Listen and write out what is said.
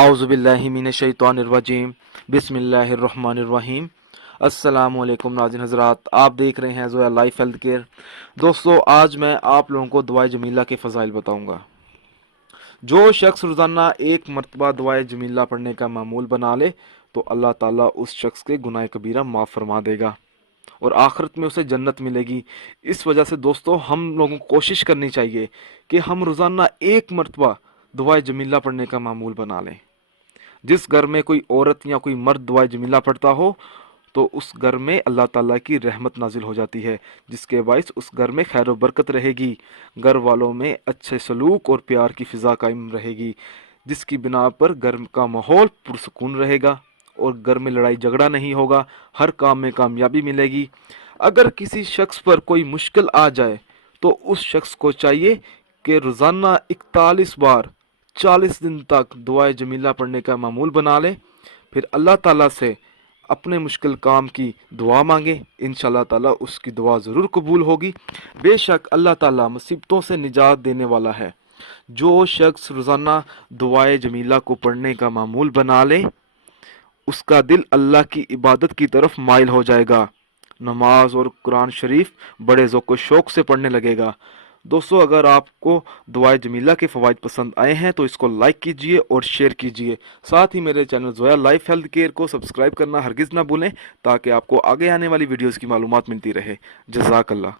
आउज़ुबिल्लाहिमिनश्शैतानिर्रजीम बिस्मिल्लाहिर्रहमानिर्रहीम। अस्सलाम वालेकुम नाज़रीन हज़रात, आप देख रहे हैं ज़ोया लाइफ हेल्थ केयर। दोस्तों, आज मैं आप लोगों को दुआए जमीला के फ़ज़ाइल बताऊंगा। जो शख्स रोज़ाना एक मरतबा दुआए जमीला पढ़ने का मामूल बना ले तो अल्लाह ताला उस शख्स के गुनाह कबीरा माफ़ फरमा देगा और आखिरत में उसे जन्नत मिलेगी। इस वजह से दोस्तों, हम लोगों को कोशिश करनी चाहिए कि हम रोज़ाना एक मरतबा दुआए जमीला पढ़ने का मामूल बना लें। जिस घर में कोई औरत या कोई मर्द दुआए जमीला पढ़ता हो तो उस घर में अल्लाह ताला की रहमत नाजिल हो जाती है, जिसके बायस उस घर में खैर व बरकत रहेगी। घर वालों में अच्छे सलूक और प्यार की फ़िज़ा कायम रहेगी, जिसकी बिना पर घर का माहौल पुरसकून रहेगा और घर में लड़ाई झगड़ा नहीं होगा। हर काम में कामयाबी मिलेगी। अगर किसी शख्स पर कोई मुश्किल आ जाए तो उस शख्स को चाहिए कि रोज़ाना 41 बार 40 दिन तक दुआए जमीला पढ़ने का मामूल बना ले, फिर अल्लाह ताला से अपने मुश्किल काम की दुआ मांगे। इंशाअल्लाह ताला उसकी दुआ ज़रूर कबूल होगी। बेशक अल्लाह ताला मुसीबतों से निजात देने वाला है। जो शख्स रोज़ाना दुआए जमीला को पढ़ने का मामूल बना ले उसका दिल अल्लाह की इबादत की तरफ माइल हो जाएगा। नमाज और कुरान शरीफ बड़े ज़ौक़ व शौक़ से पढ़ने लगेगा। दोस्तों, अगर आपको दुआए जमीला के फ़वाइद पसंद आए हैं तो इसको लाइक कीजिए और शेयर कीजिए। साथ ही मेरे channel Zoya life health care को सब्सक्राइब करना हरगिज़ ना भूलें, ताकि आपको आगे आने वाली वीडियोज़ की मालूमात मिलती रहे। जज़ाकल्लाह।